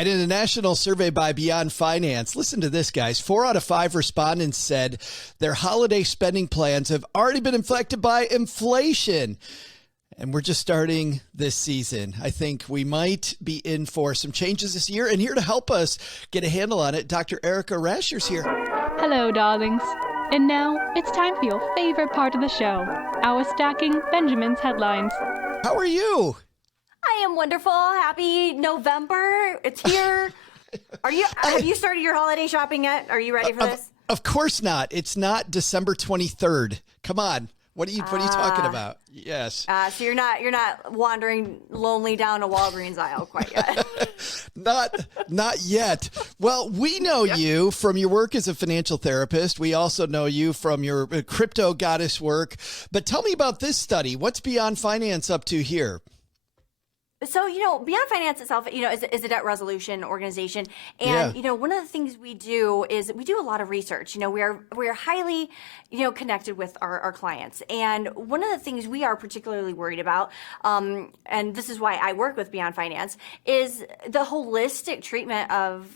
And in a national survey by Beyond Finance, listen to this, guys. 4 out of 5 respondents said their holiday spending plans have already been affected by inflation. And we're just starting this season. I think we might be in for some changes this year. And here to help us get a handle on it, Dr. Erika Rasure's here. Hello, darlings. And now it's time for your favorite part of the show, our Stacking Benjamin's Headlines. How are you? I am wonderful. Happy November. It's here. Have you started your holiday shopping yet? Are you ready for this? Of course not. It's not December 23rd. Come on. What are you talking about? Yes. So you're not wandering lonely down a Walgreens aisle quite yet. Not yet. Well, we know you from your work as a financial therapist. We also know you from your crypto goddess work. But tell me about this study. What's Beyond Finance up to here? So, Beyond Finance itself, is a debt resolution organization. And, one of the things we do is we do a lot of research. We are highly, connected with our clients. And one of the things we are particularly worried about, and this is why I work with Beyond Finance, is the holistic treatment of,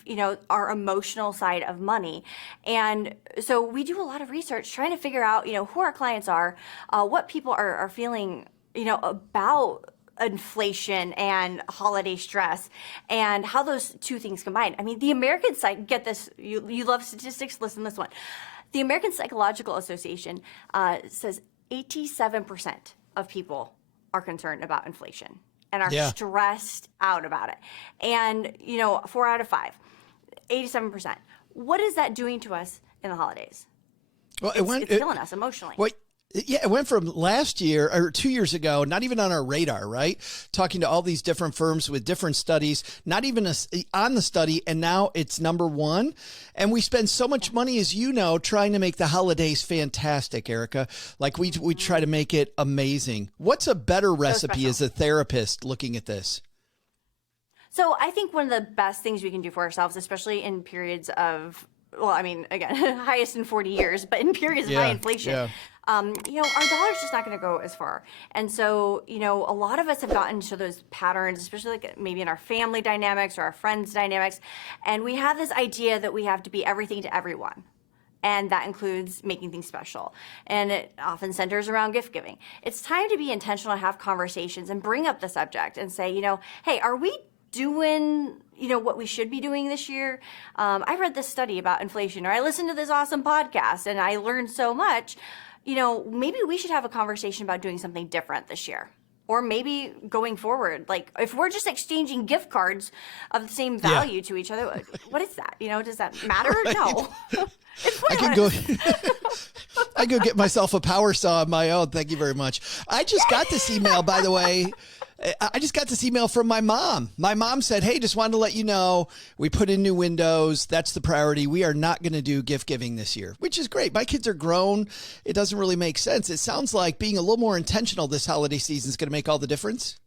our emotional side of money. And so we do a lot of research trying to figure out, who our clients are, what people are feeling, about inflation and holiday stress and how those two things combine. I mean, the American get this, you love statistics, listen to this one. The American Psychological Association says 87% of people are concerned about inflation and are stressed out about it. And, 4 out of 5, 87%. What is that doing to us in the holidays? Well, it's killing us emotionally. Well, yeah, it went from last year or 2 years ago, not even on our radar, right? Talking to all these different firms with different studies, not even on the study. And now it's number one. And we spend so much money, as you know, trying to make the holidays fantastic, Erika. Like we try to make it amazing. What's a better recipe as a therapist looking at this? So I think one of the best things we can do for ourselves, especially in periods of, well, I mean, again, highest in 40 years, but in periods of high inflation, our dollar's just not going to go as far. And so, a lot of us have gotten to those patterns, especially like maybe in our family dynamics or our friends dynamics. And we have this idea that we have to be everything to everyone. And that includes making things special. And it often centers around gift giving. It's time to be intentional, have conversations and bring up the subject and say, hey, are we doing what we should be doing this year? I read this study about inflation, or I listened to this awesome podcast and I learned so much. Maybe we should have a conversation about doing something different this year. Or maybe going forward, like if we're just exchanging gift cards of the same value to each other, what is that? Does that matter? Right. No. I can go get myself a power saw on my own. Thank you very much. I just got this email, by the way. I just got this email from my mom. My mom said, hey, just wanted to let you know, we put in new windows. That's the priority. We are not going to do gift giving this year, which is great. My kids are grown. It doesn't really make sense. It sounds like being a little more intentional this holiday season is going to make all the difference.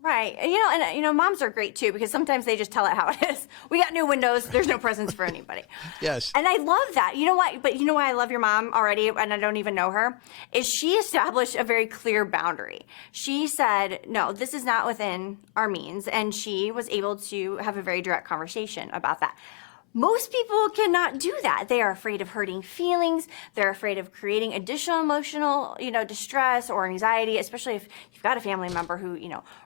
Right. And, moms are great, too, because sometimes they just tell it how it is. We got new windows. There's no presents for anybody. Yes. And I love that. You know what? But you know why I love your mom already, and I don't even know her, is she established a very clear boundary. She said, no, this is not within our means. And she was able to have a very direct conversation about that. Most people cannot do that. They are afraid of hurting feelings. They're afraid of creating additional emotional, distress or anxiety, especially if you've got a family member who,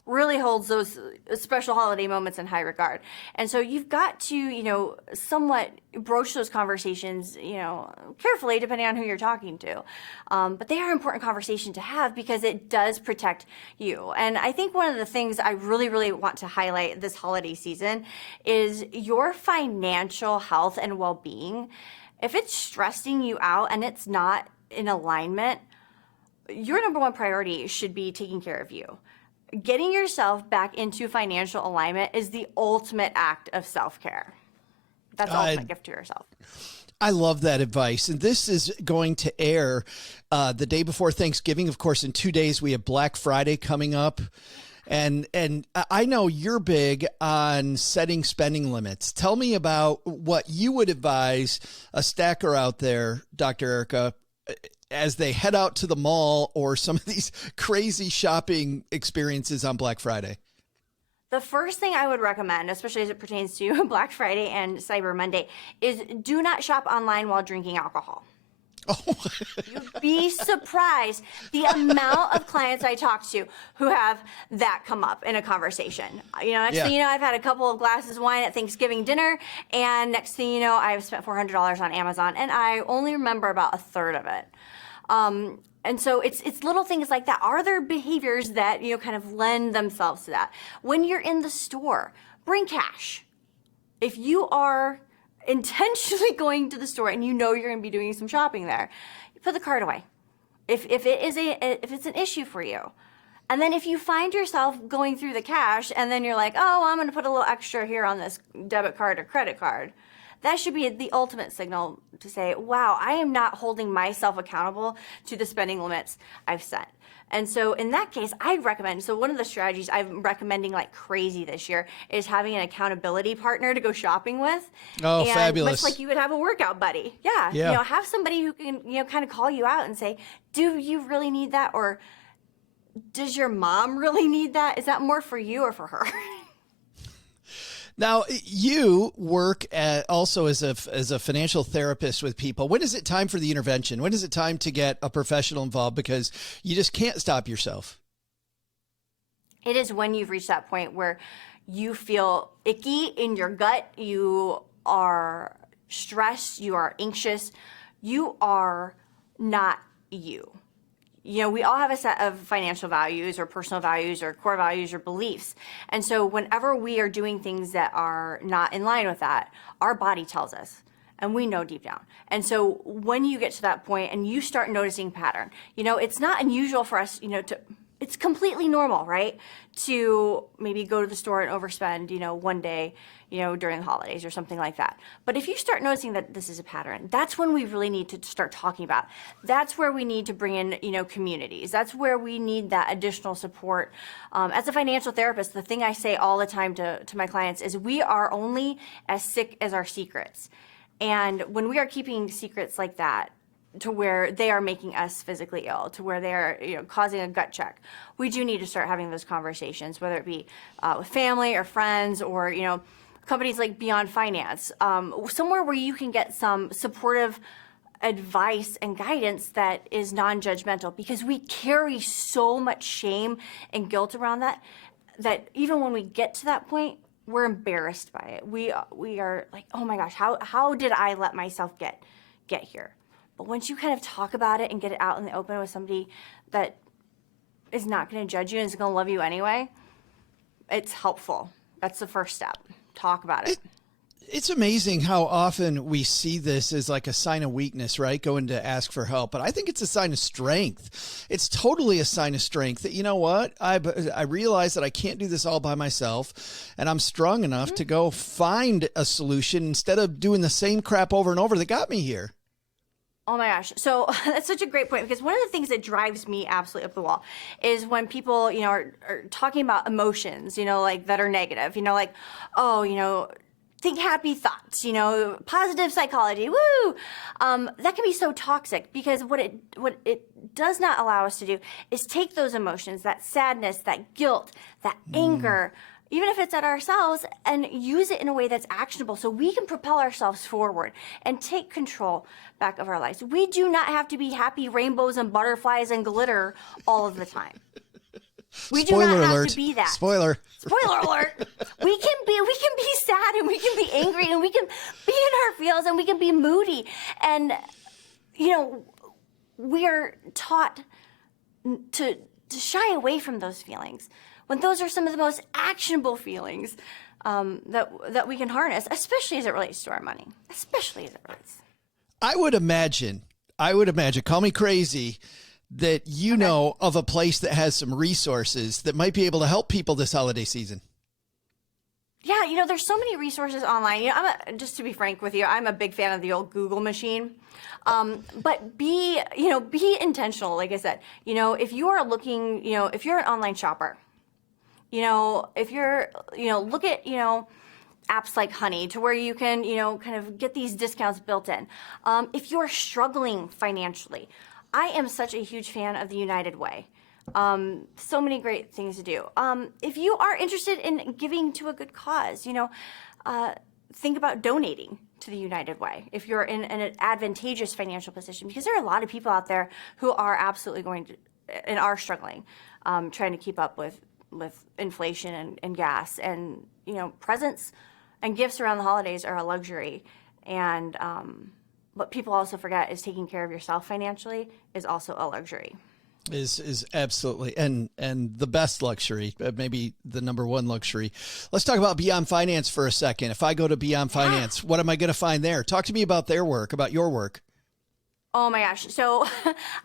really holds those special holiday moments in high regard. And so you've got to, somewhat broach those conversations, carefully, depending on who you're talking to. But they are important conversation to have because it does protect you. And I think one of the things I really, really want to highlight this holiday season is your financial health and well-being. If it's stressing you out and it's not in alignment, your number one priority should be taking care of you. Getting yourself back into financial alignment is the ultimate act of self-care. That's the ultimate gift to yourself. I love that advice. And this is going to air the day before Thanksgiving. Of course, in 2 days, we have Black Friday coming up. And I know you're big on setting spending limits. Tell me about what you would advise a stacker out there, Dr. Erika, as they head out to the mall or some of these crazy shopping experiences on Black Friday. The first thing I would recommend, especially as it pertains to Black Friday and Cyber Monday, is do not shop online while drinking alcohol. Oh. You'd be surprised the amount of clients I talk to who have that come up in a conversation. Next thing you know, I've had a couple of glasses of wine at Thanksgiving dinner, and next thing you know, I've spent $400 on Amazon, and I only remember about a third of it. And so it's little things like that. Are there behaviors that, kind of lend themselves to that? When you're in the store, bring cash. If you are intentionally going to the store and you're going to be doing some shopping there, you put the card away. If it's an issue for you. And then if you find yourself going through the cash and then you're like, oh, I'm going to put a little extra here on this debit card or credit card, that should be the ultimate signal to say, wow, I am not holding myself accountable to the spending limits I've set. And so in that case, I'd recommend, so one of the strategies I'm recommending like crazy this year is having an accountability partner to go shopping with. Oh, and fabulous. much like you would have a workout buddy. Yeah. Have somebody who can, kind of call you out and say, do you really need that? Or does your mom really need that? Is that more for you or for her? Now, you work also as a financial therapist with people. When is it time for the intervention? When is it time to get a professional involved? Because you just can't stop yourself. It is when you've reached that point where you feel icky in your gut, you are stressed, you are anxious, you are not you. We all have a set of financial values or personal values or core values or beliefs. And so whenever we are doing things that are not in line with that, our body tells us, and we know deep down. And so when you get to that point and you start noticing pattern, it's not unusual for us, it's completely normal, right? To maybe go to the store and overspend, one day, during the holidays or something like that. But if you start noticing that this is a pattern, that's when we really need to start talking about. That's where we need to bring in, communities. That's where we need that additional support. As a financial therapist, the thing I say all the time to my clients is we are only as sick as our secrets. And when we are keeping secrets like that, to where they are making us physically ill, to where they are causing a gut check, we do need to start having those conversations, whether it be with family or friends or, companies like Beyond Finance, somewhere where you can get some supportive advice and guidance that is non-judgmental, because we carry so much shame and guilt around that even when we get to that point, we're embarrassed by it. We are like, oh my gosh, how did I let myself get here? But once you kind of talk about it and get it out in the open with somebody that is not going to judge you and is going to love you anyway, it's helpful. That's the first step. Talk about it. It's amazing how often we see this as like a sign of weakness, right? Going to ask for help. But I think it's a sign of strength. It's totally a sign of strength that, you know what? I realize that I can't do this all by myself, and I'm strong enough to go find a solution instead of doing the same crap over and over that got me here. Oh my gosh. So that's such a great point, because one of the things that drives me absolutely up the wall is when people, are talking about emotions, like that are negative, like, oh, think happy thoughts, positive psychology, woo. That can be so toxic, because what it does not allow us to do is take those emotions, that sadness, that guilt, that anger, even if it's at ourselves, and use it in a way that's actionable so we can propel ourselves forward and take control back of our lives. We do not have to be happy rainbows and butterflies and glitter all of the time. We do not have to be that. Spoiler alert. We can be sad, and we can be angry, and we can be in our feels, and we can be moody. And, we are taught to shy away from those feelings, when those are some of the most actionable feelings that we can harness, especially as it relates to our money, especially as it relates. I would imagine, call me crazy, that you know of a place that has some resources that might be able to help people this holiday season. Yeah, there's so many resources online. Just to be frank with you, I'm a big fan of the old Google machine. But be intentional. Like I said, if you are looking, if you're an online shopper, if you're, look at, apps like Honey, to where you can, kind of get these discounts built in. If you're struggling financially, I am such a huge fan of the United Way. So many great things to do. If you are interested in giving to a good cause, think about donating to the United Way if you're in an advantageous financial position, because there are a lot of people out there who are absolutely going to and are struggling, trying to keep up with inflation and gas. And, presents and gifts around the holidays are a luxury. And what people also forget is taking care of yourself financially is also a luxury. Is absolutely and the best luxury, maybe the number one luxury. Let's talk about Beyond Finance for a second. If I go to Beyond Finance, what am I going to find there? Talk to me about their work, about your work. Oh my gosh. So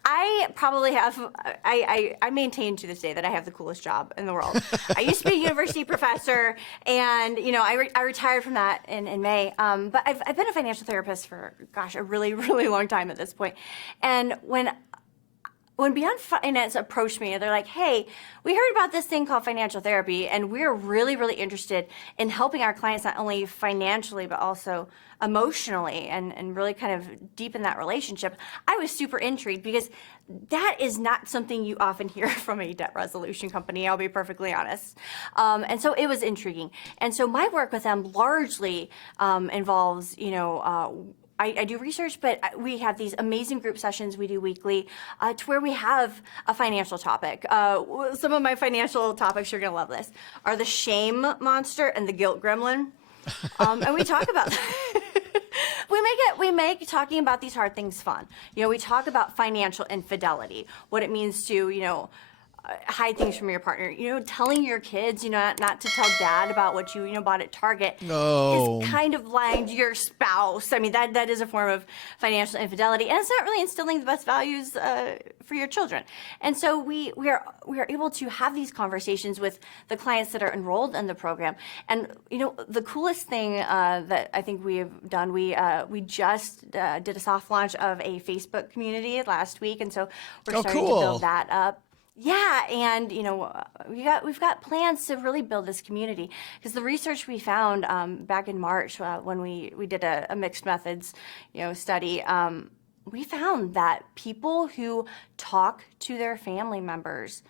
I probably have, I maintain to this day that I have the coolest job in the world. I used to be a university professor, and, I retired from that in May. But I've been a financial therapist for, a really, really long time at this point. And when Beyond Finance approached me, they're like, hey, we heard about this thing called financial therapy, and we're really, really interested in helping our clients not only financially, but also emotionally, and really kind of deepen that relationship. I was super intrigued because that is not something you often hear from a debt resolution company, I'll be perfectly honest. And so it was intriguing. And so my work with them largely involves, I do research, but we have these amazing group sessions we do weekly to where we have a financial topic. Some of my financial topics, you're going to love this, are the shame monster and the guilt gremlin. And we talk about that. We make talking about these hard things fun. We talk about financial infidelity, what it means to, hide things from your partner. Telling your kids, not to tell dad about what you bought at Target is kind of lying to your spouse. I mean, that is a form of financial infidelity, and it's not really instilling the best values for your children. And so we are able to have these conversations with the clients that are enrolled in the program. And the coolest thing that I think we have done, we just did a soft launch of a Facebook community last week, and so we're starting to build that up. Yeah, and we've got plans to really build this community, because the research we found back in March when we did a mixed methods study, we found that people who talk to their family members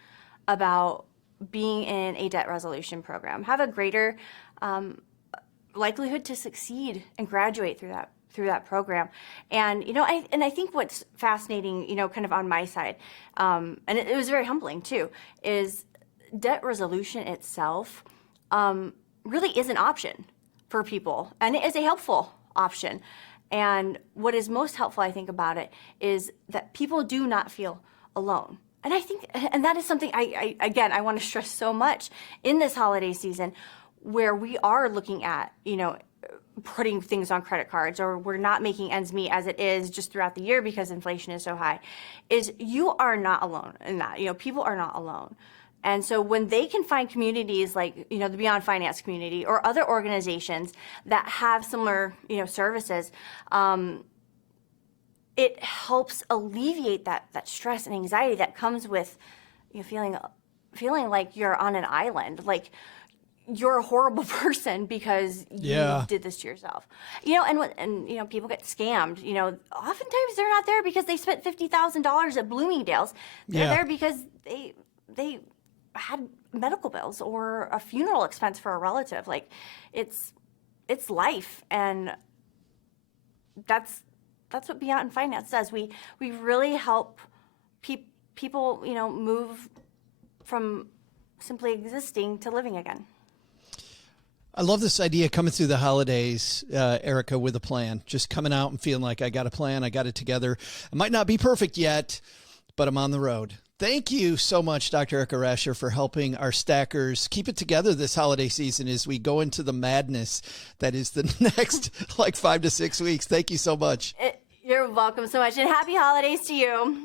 about being in a debt resolution program have a greater likelihood to succeed and graduate through that program. And I think what's fascinating, kind of on my side, and it was very humbling too, is debt resolution itself really is an option for people, and it is a helpful option. And what is most helpful, I think, about it is that people do not feel alone. And I think, and that is something I want to stress so much in this holiday season, where we are looking at, putting things on credit cards, or we're not making ends meet as it is just throughout the year because inflation is so high, is you are not alone in that. People are not alone. And so when they can find communities like, the Beyond Finance community or other organizations that have similar, services, it helps alleviate that stress and anxiety that comes with feeling like you're on an island, like you're a horrible person because you did this to yourself. And people get scammed. Oftentimes they're not there because they spent $50,000 at Bloomingdale's. They're there because they had medical bills or a funeral expense for a relative. Like, it's life, and that's what Beyond Finance does. We really help people move from simply existing to living again. I love this idea coming through the holidays, Erika, with a plan. Just coming out and feeling like I got a plan, I got it together. I might not be perfect yet, but I'm on the road. Thank you so much, Dr. Erika Rasure, for helping our stackers keep it together this holiday season as we go into the madness that is the next 5 to 6 weeks. Thank you so much. You're welcome so much, and happy holidays to you.